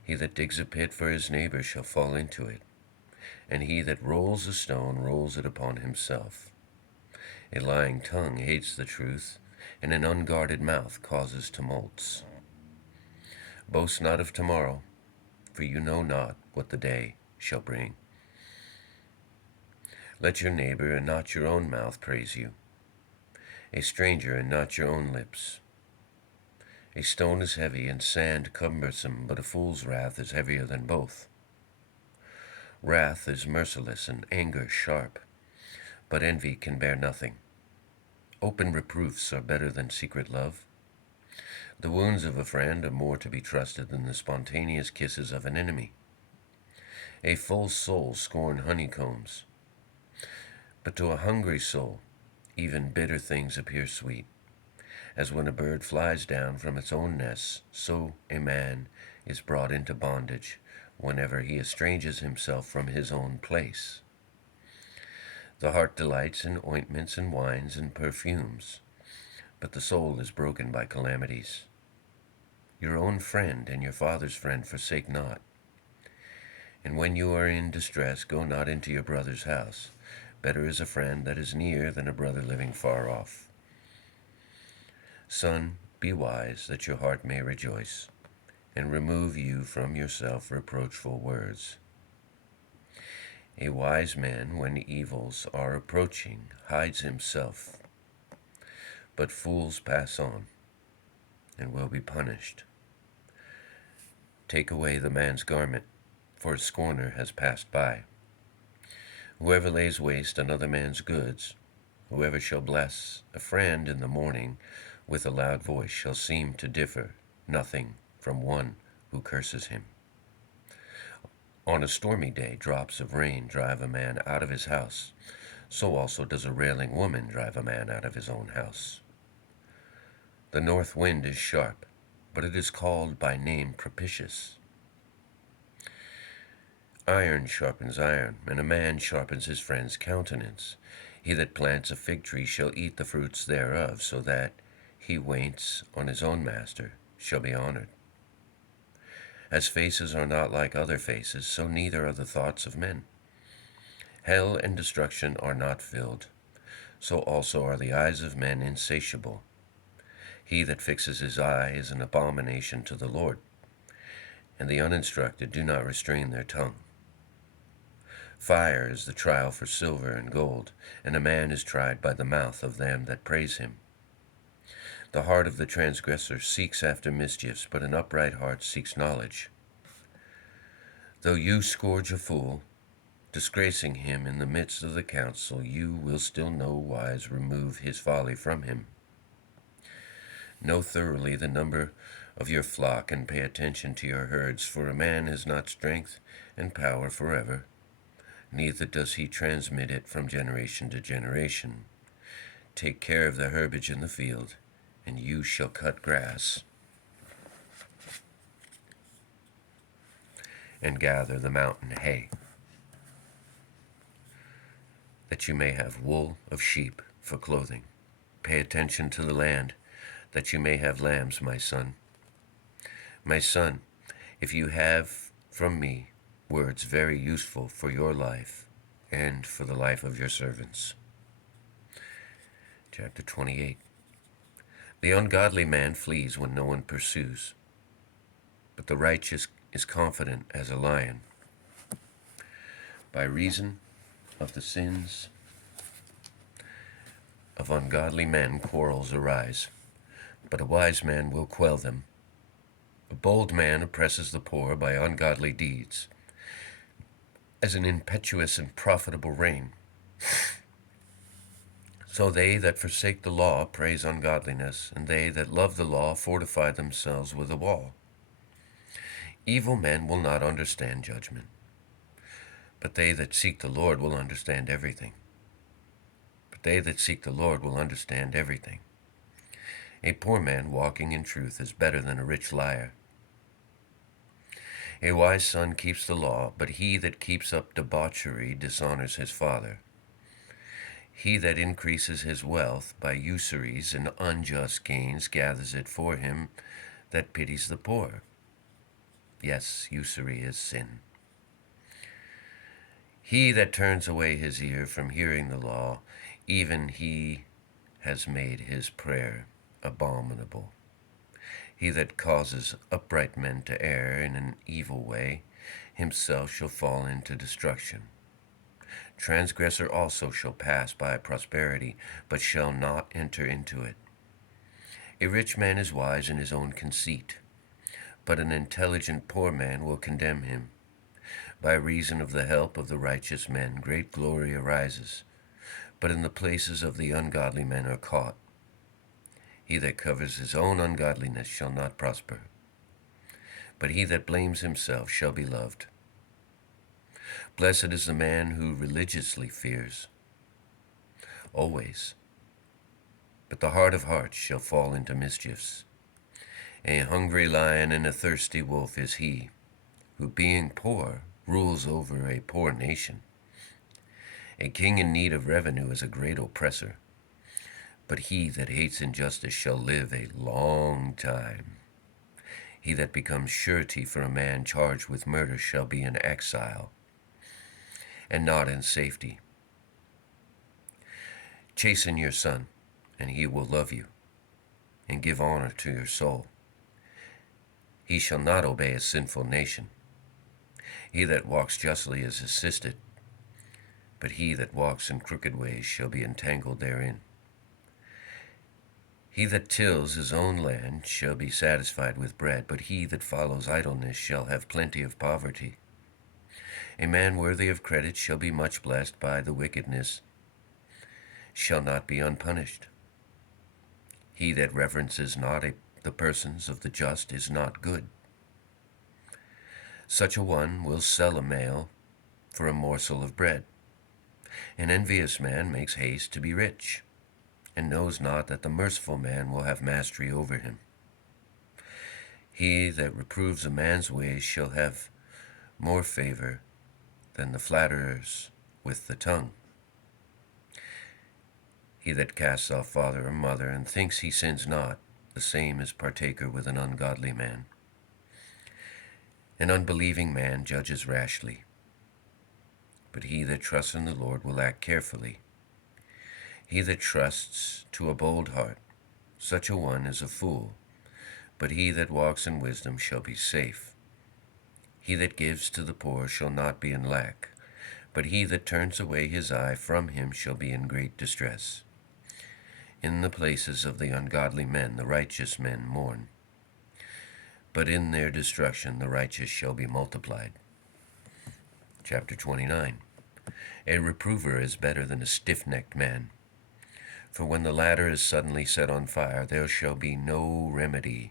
He that digs a pit for his neighbor shall fall into it, and he that rolls a stone rolls it upon himself. A lying tongue hates the truth, and an unguarded mouth causes tumults. Boast not of tomorrow, for you know not what the day shall bring. Let your neighbor and not your own mouth praise you, a stranger and not your own lips. A stone is heavy and sand cumbersome, but a fool's wrath is heavier than both. Wrath is merciless and anger sharp, but envy can bear nothing. Open reproofs are better than secret love. The wounds of a friend are more to be trusted than the spontaneous kisses of an enemy. A full soul scorns honeycombs, but to a hungry soul even bitter things appear sweet. As when a bird flies down from its own nest, so a man is brought into bondage whenever he estranges himself from his own place. The heart delights in ointments and wines and perfumes, but the soul is broken by calamities. Your own friend and your father's friend forsake not. And when you are in distress, go not into your brother's house. Better is a friend that is near than a brother living far off. Son, be wise, that your heart may rejoice, and remove you from yourself reproachful words. A wise man, when evils are approaching, hides himself, but fools pass on, and will be punished. Take away the man's garment, for a scorner has passed by. Whoever lays waste another man's goods, whoever shall bless a friend in the morning with a loud voice shall seem to differ nothing from one who curses him. On a stormy day, drops of rain drive a man out of his house. So also does a railing woman drive a man out of his own house. The north wind is sharp, but it is called by name propitious. Iron sharpens iron, and a man sharpens his friend's countenance. He that plants a fig tree shall eat the fruits thereof, so that he waits on his own master shall be honored. As faces are not like other faces, so neither are the thoughts of men. Hell and destruction are not filled, so also are the eyes of men insatiable. He that fixes his eye is an abomination to the Lord, and the uninstructed do not restrain their tongue. Fire is the trial for silver and gold, and a man is tried by the mouth of them that praise him. The heart of the transgressor seeks after mischiefs, but an upright heart seeks knowledge. Though you scourge a fool, disgracing him in the midst of the council, you will still no wise remove his folly from him. Know thoroughly the number of your flock, and pay attention to your herds, for a man has not strength and power forever, neither does he transmit it from generation to generation. Take care of the herbage in the field, and you shall cut grass, and gather the mountain hay, that you may have wool of sheep for clothing. Pay attention to the land, that you may have lambs, my son. My son, if you have from me words very useful for your life and for the life of your servants. Chapter 28. The ungodly man flees when no one pursues, but the righteous is confident as a lion. By reason of the sins of ungodly men quarrels arise, but a wise man will quell them. A bold man oppresses the poor by ungodly deeds, as an impetuous and profitable rein. So they that forsake the law praise ungodliness, and they that love the law fortify themselves with a wall. Evil men will not understand judgment, but they that seek the Lord will understand everything. But they that seek the Lord will understand everything. A poor man walking in truth is better than a rich liar. A wise son keeps the law, but he that keeps up debauchery dishonors his father. He that increases his wealth by usuries and unjust gains gathers it for him that pities the poor. Yes, usury is sin. He that turns away his ear from hearing the law, even he has made his prayer abominable. He that causes upright men to err in an evil way, himself shall fall into destruction. Transgressor also shall pass by prosperity, but shall not enter into it. A rich man is wise in his own conceit, but an intelligent poor man will condemn him. By reason of the help of the righteous men, great glory arises, but in the places of the ungodly men are caught. He that covers his own ungodliness shall not prosper, but he that blames himself shall be loved. Blessed is the man who religiously fears, always, but the heart of hearts shall fall into mischiefs. A hungry lion and a thirsty wolf is he, who being poor rules over a poor nation. A king in need of revenue is a great oppressor, but he that hates injustice shall live a long time. He that becomes surety for a man charged with murder shall be in exile, and not in safety. Chasten your son, and he will love you, and give honor to your soul. He shall not obey a sinful nation. He that walks justly is assisted, but he that walks in crooked ways shall be entangled therein. He that tills his own land shall be satisfied with bread, but he that follows idleness shall have plenty of poverty. A man worthy of credit shall be much blessed, by the wickedness shall not be unpunished. He that reverences not the persons of the just is not good. Such a one will sell a male for a morsel of bread. An envious man makes haste to be rich, and knows not that the merciful man will have mastery over him. He that reproves a man's ways shall have more favor than the flatterers with the tongue. He that casts off father or mother and thinks he sins not, the same is partaker with an ungodly man. An unbelieving man judges rashly, but he that trusts in the Lord will act carefully. He that trusts to a bold heart, such a one is a fool, but he that walks in wisdom shall be safe. He that gives to the poor shall not be in lack, but he that turns away his eye from him shall be in great distress. In the places of the ungodly men the righteous men mourn, but in their destruction the righteous shall be multiplied. Chapter 29. A reprover is better than a stiff-necked man, for when the latter is suddenly set on fire, there shall be no remedy.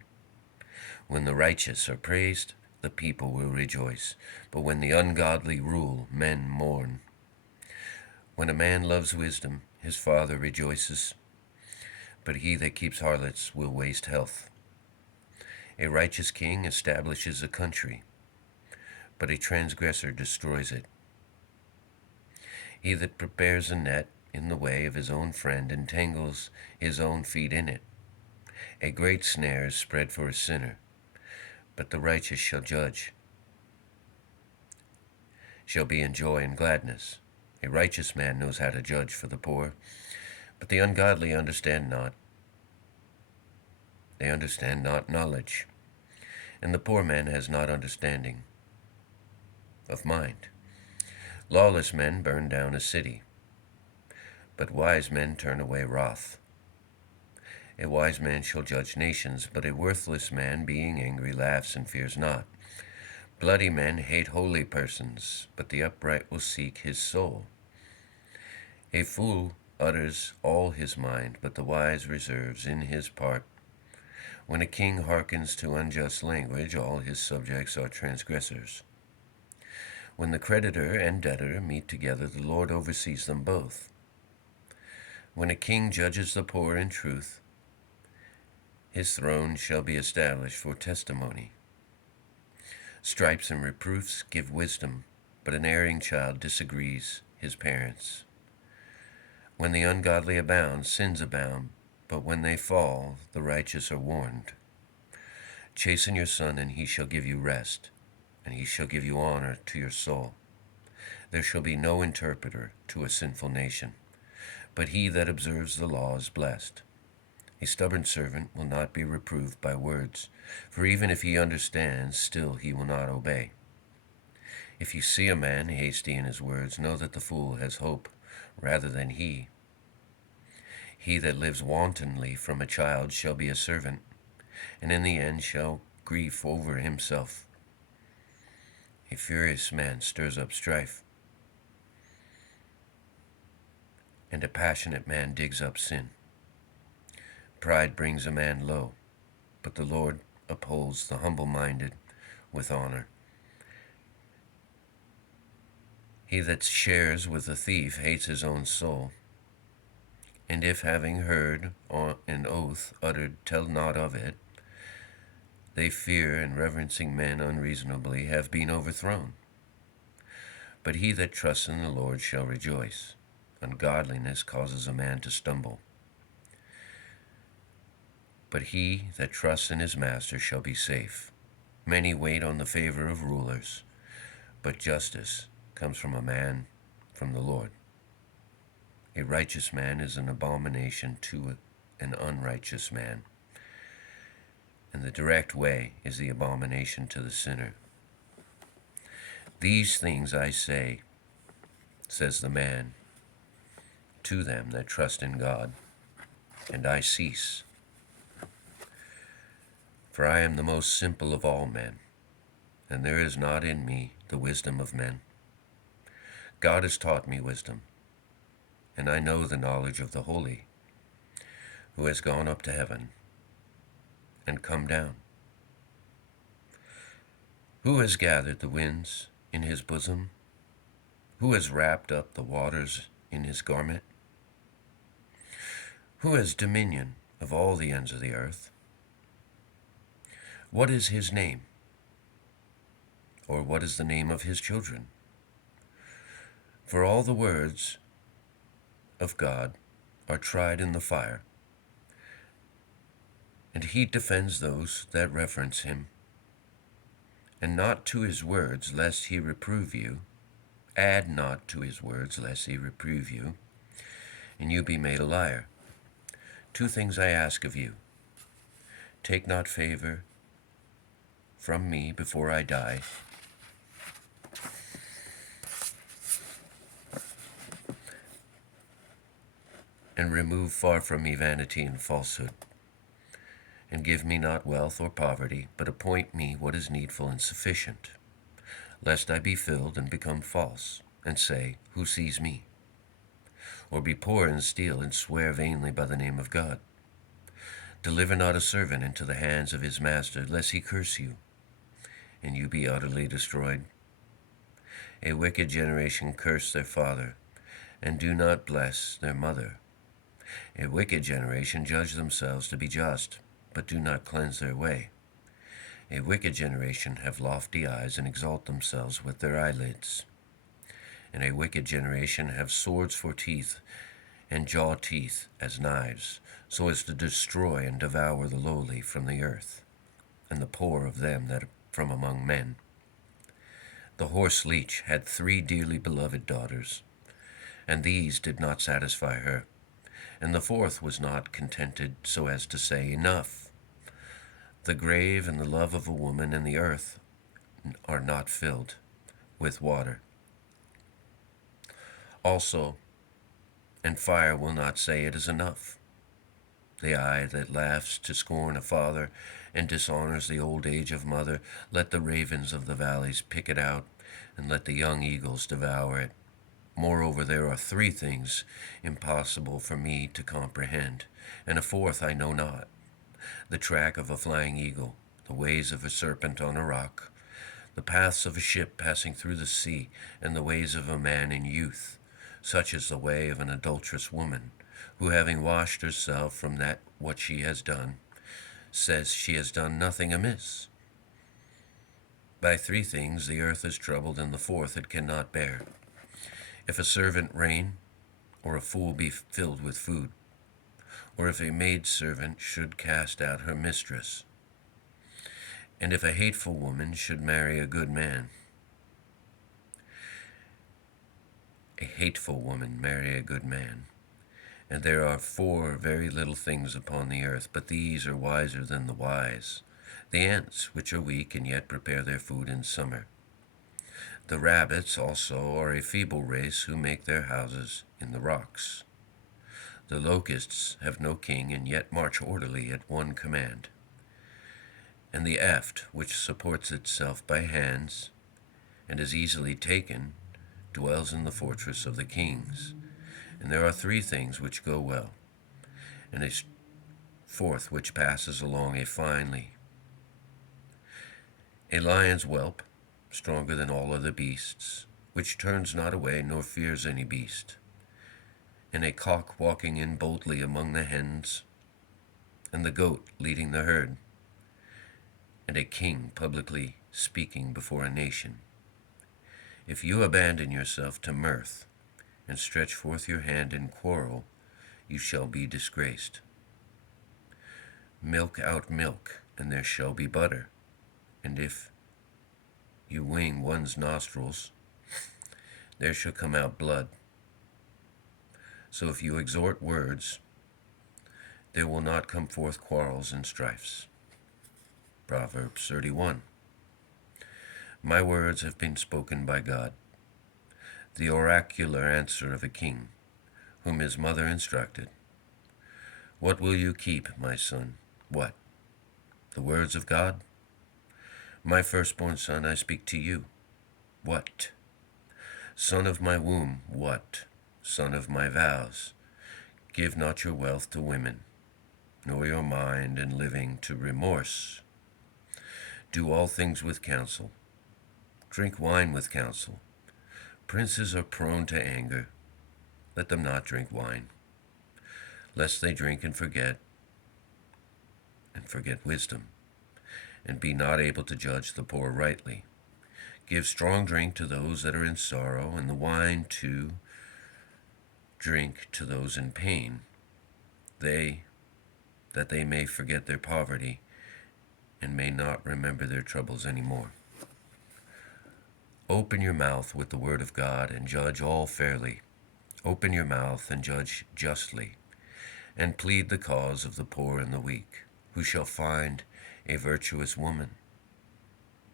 When the righteous are praised, the people will rejoice, but when the ungodly rule, men mourn. When a man loves wisdom, his father rejoices, but he that keeps harlots will waste health. A righteous king establishes a country, but a transgressor destroys it. He that prepares a net in the way of his own friend entangles his own feet in it. A great snare is spread for a sinner, but the righteous shall judge. shall be in joy and gladness. A righteous man knows how to judge for the poor, but the ungodly understand not. They understand not knowledge, and the poor man has not understanding of mind. Lawless men burn down a city, but wise men turn away wrath. A wise man shall judge nations, but a worthless man, being angry, laughs and fears not. Bloody men hate holy persons, but the upright will seek his soul. A fool utters all his mind, but the wise reserves in his part. When a king hearkens to unjust language, all his subjects are transgressors. When the creditor and debtor meet together, the Lord oversees them both. When a king judges the poor in truth, his throne shall be established for testimony. Stripes and reproofs give wisdom, but an erring child disagrees his parents. When the ungodly abound, sins abound, but when they fall, the righteous are warned. Chasten your son, and he shall give you rest, and he shall give you honor to your soul. There shall be no interpreter to a sinful nation, but he that observes the law is blessed. A stubborn servant will not be reproved by words, for even if he understands, still he will not obey. If you see a man hasty in his words, know that the fool has hope rather than he. He that lives wantonly from a child shall be a servant, and in the end shall grieve over himself. A furious man stirs up strife, and a passionate man digs up sin. Pride brings a man low, but the Lord upholds the humble-minded with honor. He that shares with a thief hates his own soul, and if having heard an oath uttered tell not of it, they fear and reverencing men unreasonably have been overthrown. But he that trusts in the Lord shall rejoice. Ungodliness causes a man to stumble, but he that trusts in his master shall be safe. Many wait on the favor of rulers, but justice comes from the Lord. A righteous man is an abomination to an unrighteous man, and the direct way is the abomination to the sinner. These things I say, says the man, to them that trust in God, and I cease. For I am the most simple of all men, and there is not in me the wisdom of men. God has taught me wisdom, and I know the knowledge of the Holy, who has gone up to heaven and come down. Who has gathered the winds in his bosom? Who has wrapped up the waters in his garment? Who has dominion of all the ends of the earth? What is his name? Or what is the name of his children? For all the words of God are tried in the fire, and he defends those that reverence him. And not to his words, lest he reprove you. Add not to his words, lest he reprove you, and you be made a liar. 2 things I ask of you. Take not favor from me before I die, and remove far from me vanity and falsehood. And give me not wealth or poverty, but appoint me what is needful and sufficient, lest I be filled and become false, and say, Who sees me? Or be poor and steal and swear vainly by the name of God. Deliver not a servant into the hands of his master, lest he curse you, and you be utterly destroyed. A wicked generation curse their father, and do not bless their mother. A wicked generation judge themselves to be just, but do not cleanse their way. A wicked generation have lofty eyes and exalt themselves with their eyelids. And a wicked generation have swords for teeth, and jaw teeth as knives, so as to destroy and devour the lowly from the earth, and the poor of them that are from among men. The horse leech had 3 dearly beloved daughters, and these did not satisfy her, and the fourth was not contented so as to say, Enough. The grave and the love of a woman and the earth are not filled with water. Also, and fire will not say it is enough. The eye that laughs to scorn a father and dishonors the old age of mother, let the ravens of the valleys pick it out, and let the young eagles devour it. Moreover, there are 3 things impossible for me to comprehend, and a fourth I know not: the track of a flying eagle, the ways of a serpent on a rock, the paths of a ship passing through the sea, and the ways of a man in youth. Such is the way of an adulterous woman, who, having washed herself from that what she has done, says she has done nothing amiss. By 3 things the earth is troubled, and the fourth it cannot bear: if a servant reign, or a fool be filled with food, or if a maidservant should cast out her mistress, and if a hateful woman should marry a good man. A hateful woman marry a good man. And there are 4 very little things upon the earth, but these are wiser than the wise: the ants, which are weak and yet prepare their food in summer. The rabbits also are a feeble race, who make their houses in the rocks. The locusts have no king, and yet march orderly at one command. And the eft, which supports itself by hands, and is easily taken, dwells in the fortress of the kings. And there are 3 things which go well, and a fourth which passes along finely: a lion's whelp, stronger than all other beasts, which turns not away nor fears any beast, and a cock walking in boldly among the hens, and the goat leading the herd, and a king publicly speaking before a nation. If you abandon yourself to mirth, and stretch forth your hand in quarrel, you shall be disgraced. Milk out milk, and there shall be butter, and if you wing one's nostrils, there shall come out blood. So if you exhort words, there will not come forth quarrels and strifes. Proverbs 31. My words have been spoken by God, the oracular answer of a king, whom his mother instructed. What will you keep, my son? What? The words of God? My firstborn son, I speak to you. What? Son of my womb, what? Son of my vows, give not your wealth to women, nor your mind and living to remorse. Do all things with counsel. Drink wine with counsel. Princes are prone to anger. Let them not drink wine, lest they drink and forget wisdom, and be not able to judge the poor rightly. Give strong drink to those that are in sorrow, and the wine to drink to those in pain, that they may forget their poverty, and may not remember their troubles any more. Open your mouth with the word of God, and judge all fairly. Open your mouth and judge justly, and plead the cause of the poor and the weak. Who shall find a virtuous woman?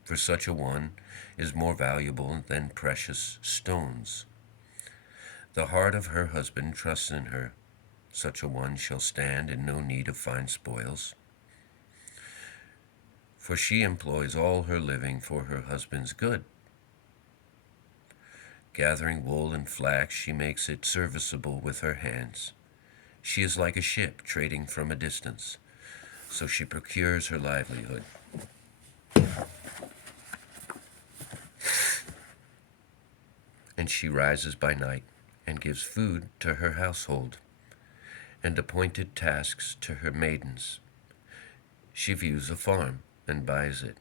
For such a one is more valuable than precious stones. The heart of her husband trusts in her. Such a one shall stand in no need of fine spoils. For she employs all her living for her husband's good. Gathering wool and flax, she makes it serviceable with her hands. She is like a ship trading from a distance, so she procures her livelihood. And she rises by night and gives food to her household, and appointed tasks to her maidens. She views a farm and buys it,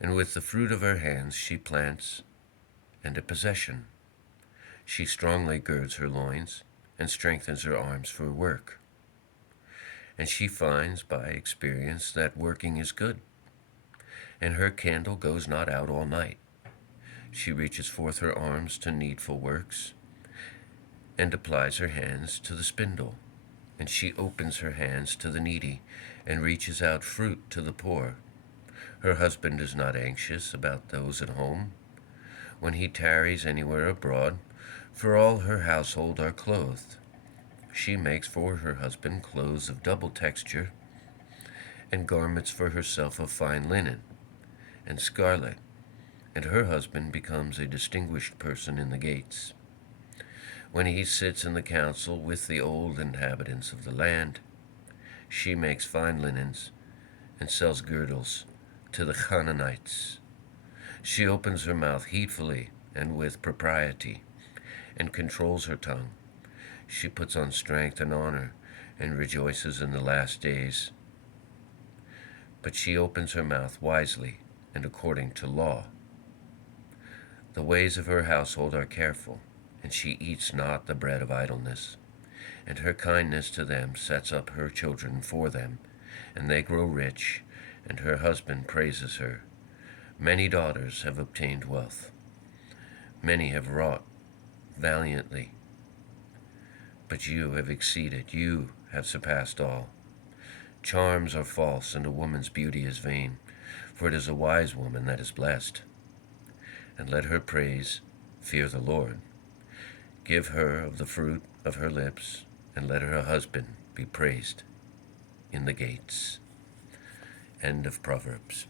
and with the fruit of her hands she plants and a possession. She strongly girds her loins and strengthens her arms for work. And she finds by experience that working is good, and her candle goes not out all night. She reaches forth her arms to needful works, and applies her hands to the spindle. And she opens her hands to the needy, and reaches out fruit to the poor. Her husband is not anxious about those at home, when he tarries anywhere abroad, for all her household are clothed. She makes for her husband clothes of double texture, and garments for herself of fine linen and scarlet, and her husband becomes a distinguished person in the gates. When he sits in the council with the old inhabitants of the land, she makes fine linens and sells girdles to the Canaanites. She opens her mouth heedfully and with propriety, and controls her tongue. She puts on strength and honor, and rejoices in the last days. But she opens her mouth wisely and according to law. The ways of her household are careful, and she eats not the bread of idleness. And her kindness to them sets up her children for them, and they grow rich, and her husband praises her. Many daughters have obtained wealth. Many have wrought valiantly. But you have exceeded, you have surpassed all. Charms are false, and a woman's beauty is vain, for it is a wise woman that is blessed. And let her praise fear the Lord. Give her of the fruit of her lips, and let her husband be praised in the gates. End of Proverbs.